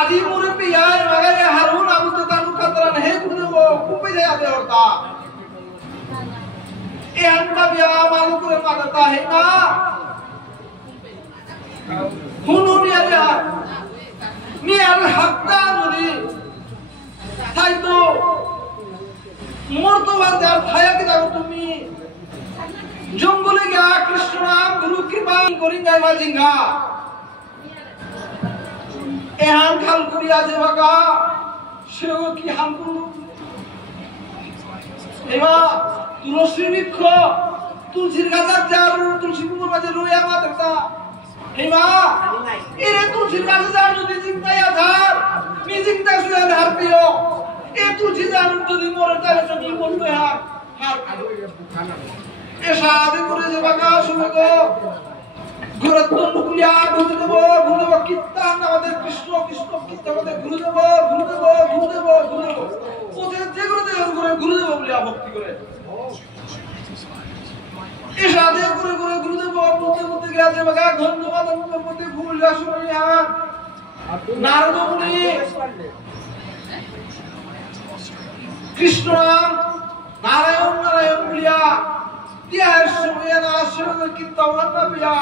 আজি মোরে পিয়ায় মাগায় হারুন আবুতে তানু কাতরান হে গুরুদেব কুপে যায় আদে হরতা এ আনটা বিয়া মালু করে মাগতা হে না হুনু নিয়া নিয়ার হাক্কা নদী তাই তো মোর তো বাজার ভায়াকে দাও তুমি জঙ্গলে গিয়া কৃষ্ণ নাম গুরু কৃপা করি গাইবা জিঙ্গা এহান খাল করিয়া যে বাগা সেও কি হাম করু এবা তুলসী বৃক্ষ তুলসীর গাছার যার তুলসী কুমোর মাঝে রইয়া মা দেবতা এবা এরে তুলসীর গাছে যার যদি জিংতাই আধার মি জিংতা শুয়ে ধার পিও এ তুলসী যার যদি মরে তাহলে তো কি বলবে হার হার এ সাধে করে যে বাগা শুনে গো গুরুত্ব নুকুলিয়া গুরুদেব গুরুদেব কীর্তন আমাদের কৃষ্ণ কৃষ্ণ কীর্তন আমাদের গুরুদেব গুরুদেব গুরুদেব গুরুদেব ওদের যে গুরুদেব করে গুরুদেব বলিয়া ভক্তি করে এই সাধে করে করে গুরুদেব বলতে বলতে গেছে বাগা ধন্যবাদ আমাদের মধ্যে ভুল রাসুনি আর নারদ মুনি কৃষ্ণ নাম নারায়ণ নারায়ণ বলিয়া তিয়ার সময় না আসলে কীর্তন না বিয়া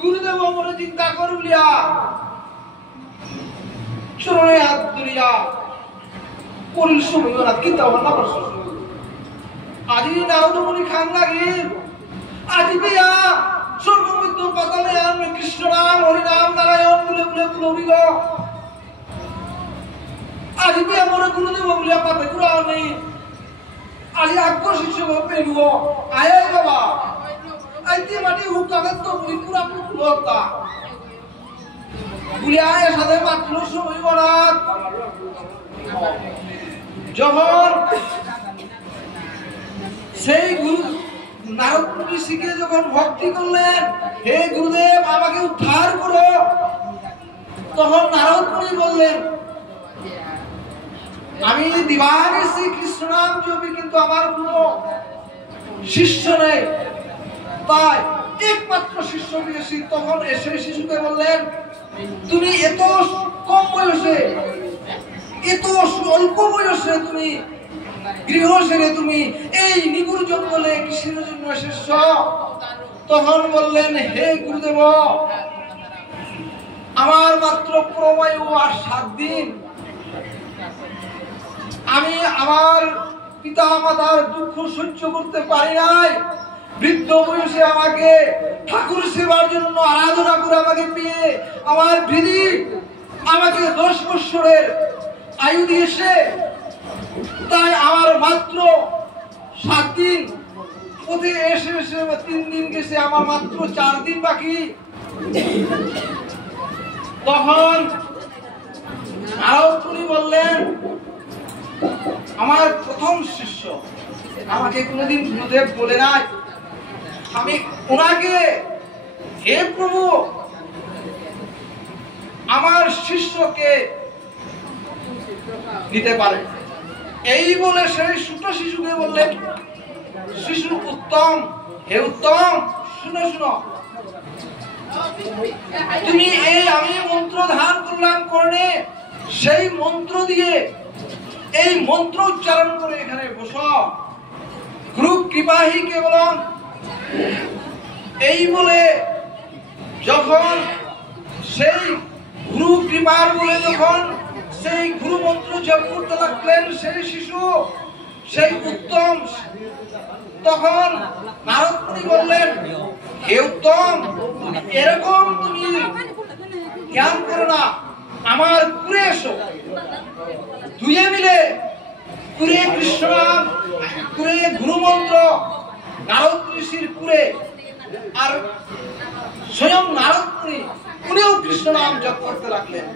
গুরুদেব মনে চিন্তা করুলিয়া চরণে হাত ধরিয়া করিল সময় না কীর্তন না বর্ষ আজি নারদ মুনি খান লাগি আজি বিয়া স্বর্গমধ্য পাতালে আমি কৃষ্ণ নাম হরি নাম নারায়ণ বলে বলে বলি গো আজি বিয়া মনে গুরুদেব বলিয়া পাতে গুড়া নেই আজি আগ্য শিষ্য পেলব আয় বাবা আইতে মাটি হুকাগত তো মুই পুরা পুরোটা বুলিয়া এর সাথে মাত্র সময় বরাত যখন সেই গুরু নারদ মুনি শিখে যখন ভক্তি করলেন হে গুরুদেব আমাকে উদ্ধার করো তখন নারদ মুনি বললেন আমি দিবানি শ্রী কৃষ্ণ নাম জপি কিন্তু আমার কোনো শিষ্য নেই তাই একমাত্র শিষ্য পেয়েছি তখন এসে শিশুকে বললেন তুমি এত কম বয়সে এত অল্প বয়সে তুমি গৃহ ছেড়ে তুমি এই নিগুড় জঙ্গলে কিসের জন্য এসেছ তখন বললেন হে গুরুদেব আমার মাত্র প্রমায়ু আর 7 দিন আমি আমার পিতা মাতার দুঃখ সহ্য করতে পারি নাই বৃদ্ধ বয়সে আমাকে ঠাকুর সেবার জন্য আরাধনা করে আমাকে পেয়ে আমার দিদি আমাকে 10 বছরের আয়ু দিয়েছে তাই আমার মাত্র 7 দিন পথে এসে এসে 3 দিন গেছে আমার মাত্র 4 দিন বাকি তখন নারদ মুনি বললেন আমার প্রথম শিষ্য আমাকে কোনোদিন গুরুদেব বলে নাই আমি ওনাকে হে প্রভু আমার শিষ্যকে নিতে পারে এই বলে সেই ছোট শিশুকে বললেন শিশু উত্তম হে উত্তম শুনো শুনো তুমি এই আমি মন্ত্র ধারণ করলাম করণে সেই মন্ত্র দিয়ে এই মন্ত্র উচ্চারণ করে এখানে বসো গুরু কৃপাহি কেবলম এই বলে যখন সেই গুরু কৃপার বলে যখন সেই গুরু মন্ত্র জপ করতে লাগলেন সেই শিশু সেই উত্তম তখন নারদ মুনি বললেন হে উত্তম এরকম তুমি জ্ঞান করো না আমার পুরে এসো দুয়ে মিলে পুরে কৃষ্ণ নাম পুরে গুরু মন্ত্র নারদ ঋষির পুরে আর স্বয়ং নারদ মুনি উনিও কৃষ্ণ নাম জপ করতে লাগলেন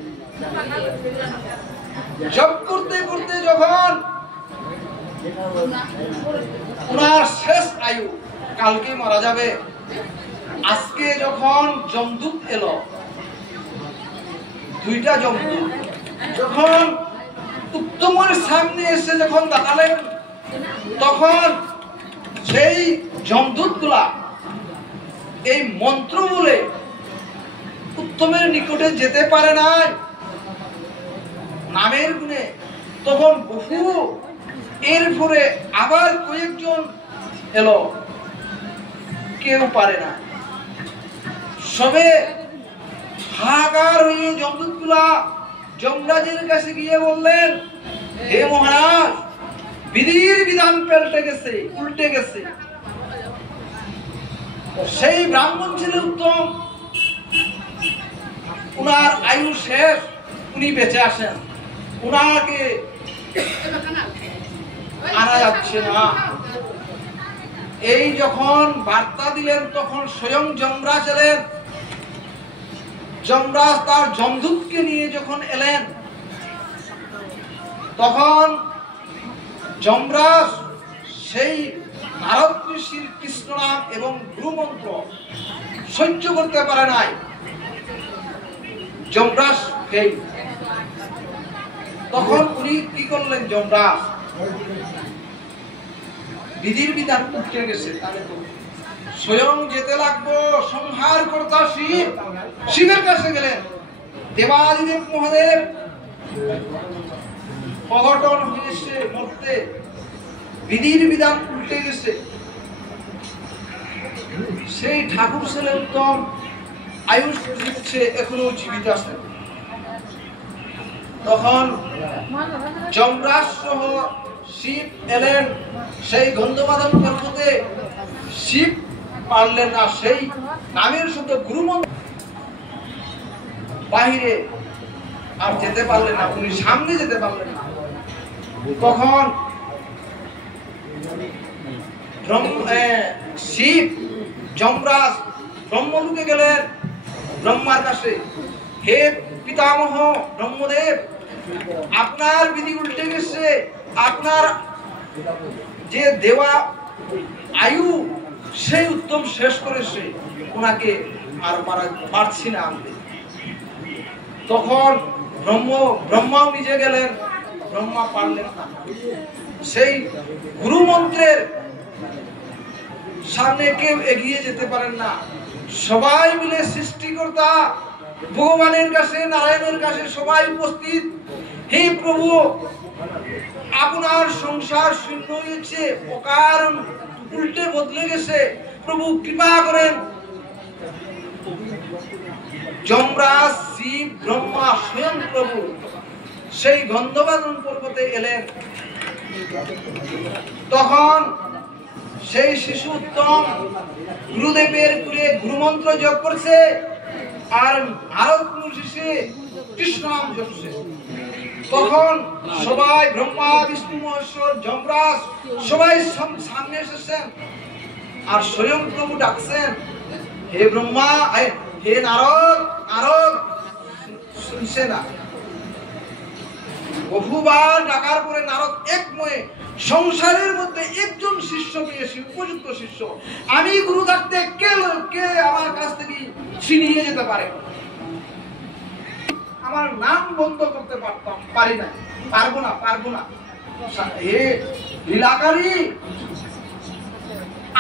জপ করতে করতে যখন ওনার শেষ আয়ু কালকে মারা যাবে আজকে যখন যমদূত এলো 2টা যমদূত যখন উত্তমের সামনে এসে যখন দাঁড়ালেন তখন সেই যমদূতগুলা এই মন্ত্র বলে উত্তমের নিকটে যেতে পারে নাই নামের গুণে, তখন বহু এরপরে আবার কয়েকজন এলো, কেউ পারে না। সবে হাহাকার হয়ে যমদূতগুলা যমরাজের কাছে গিয়ে বললেন, হে মহারাজ, বিধির বিধান পাল্টে গেছে, উল্টে গেছে। সেই ব্রাহ্মণ ছিল উত্তম, উনার আয়ু শেষ, উনি বেঁচে আসেন, উনাকে আনা যাচ্ছে না। এই যখন বার্তা দিলেন, তখন স্বয়ং যমরাজ এলেন। যমরাজ তার যমদূতকে নিয়ে যখন এলেন, তখন যমরাজ সেই নারদ ঋষির কৃষ্ণ নাম এবং গুরুমন্ত্র সহ্য করতে পারে নাই। যমরাজ তখন উনি কি করলেন, যমরাজ বিধির বিধান উঠে গেছে, তাহলে তো স্বয়ং যেতে লাগবো সংহার কর্তা শিব। শিবের কাছে গেলেন, দেবাদিদেব মহাদেব অঘটন হয়েছে, মরতে বিধির বিধান উল্টে গেছে। সেই ঠাকুর ছেলে উত্তম, আয়ুষ দিচ্ছে, এখনো জীবিত আছে। তখন যমরাজ সহ শিব এলেন সেই গন্ধমাদন পর্বতে। শিব পারলেন না, সেই নামের শুদ্ধ গুরুমন্ত্র বাহিরে আর যেতে পারলেন না, উনি সামনে যেতে পারলেন না। তখন শিব যমরাজ ব্রহ্মলোকে গেলেন, ব্রহ্মার কাছে, হে পিতামহ ব্রহ্মদেব, আপনার বিধি উল্টে গেছে, আপনার যে দেওয়া আয়ু সেই উত্তম শেষ করেছে, ওনাকে আর পারছি না আনতে। তখন ব্রহ্মাও নিজে গেলেন, ব্রহ্মা পারলেন না। সেই গুরু মন্ত্রের সামনে কেউ এগিয়ে যেতে পারেন না। সবাই মিলে সৃষ্টিকর্তা ভগবানের কাছে, নারায়ণের কাছে সবাই উপস্থিত। হে প্রভু, আপনার সংসার শূন্য হয়েছে, অকারণ উল্টে বদলে গেছে, প্রভু কৃপা করেন। যমরাজ, শিব, ব্রহ্মা, স্বয়ং প্রভু সেই গন্ধমাদন পর্বতে এলেন। তখন সেই শিশু উত্তম গুরুদেবের কুলে গুরুমন্ত্র জপ করছে, আর নারদ ঋষি কৃষ্ণ নাম জপছে। তখন সবাই, ব্রহ্মা, বিষ্ণু, মহেশ্বর, যমরাজ সবাই সামনে এসেছেন, আর স্বয়ং প্রভু ডাকছেন, হে ব্রহ্মা, হে নারদ। নারদ শুনছে না। বহুবার ডাকার পরে নারদ একময়ে, সংসারের মধ্যে একজন শিষ্য পেয়েছি, উপযুক্ত শিষ্য, আমি গুরু থাকতে কে আমার কাছ থেকে ছিনিয়ে যেতে পারে? আমার নাম বন্ধ করতে পারি না, পারবো না। হে লীলাকারী,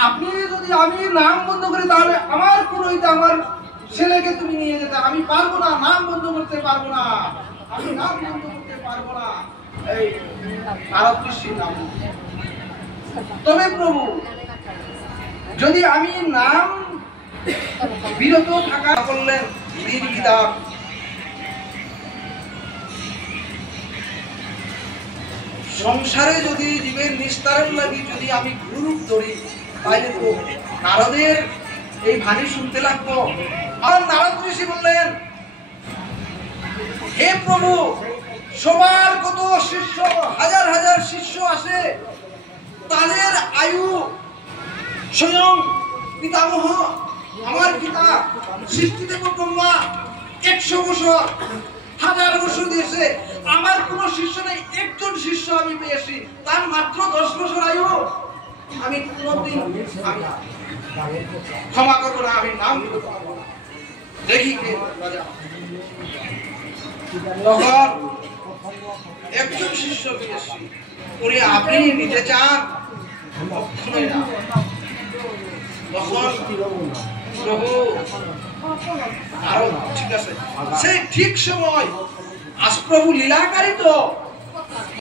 আপনি যদি আমি নাম বন্ধ করি, তাহলে আমার পুরোহিত আমার ছেলেকে তুমি নিয়ে যেতে, আমি পারবো না, নাম বন্ধ করতে পারবো না, আমি নাম বন্ধ করতে পারবো না। এই নারদ ঋষি নাম, তবে প্রভু যদি আমি নাম বিরত থাকা করলেন বিধান, সংসারে যদি জীবের নিস্তারের লাগি যদি আমি গুরুরূপ ধরি, তাহলে তো নারদের এই বাণী শুনতে লাগবো। আর নারদ ঋষি বললেন, হে প্রভু, সবার কত শিষ্য, হাজার হাজার শিষ্য আসে, তাদের আয়ু স্বয়ং পিতামহ আমার পিতা সৃষ্টিদেব ব্রহ্মা 100 বছর, 1000 বছর দিয়েছে, আমার কোন শিষ্য নেই, একজন শিষ্য আমি পেয়েছি, তার মাত্র 10 বছর আয়ু। আমি কোনদিন ক্ষমা করবো না, আমি নাম করবো না, দেখি কে রাজা। তখন একজন শিষ্য পেয়েছি, উনি আপনি নিতে চান? কখনোই না। তখন প্রভু আরো ঠিক আছে সেই ঠিক সময় আজ প্রভু লীলাকারী তো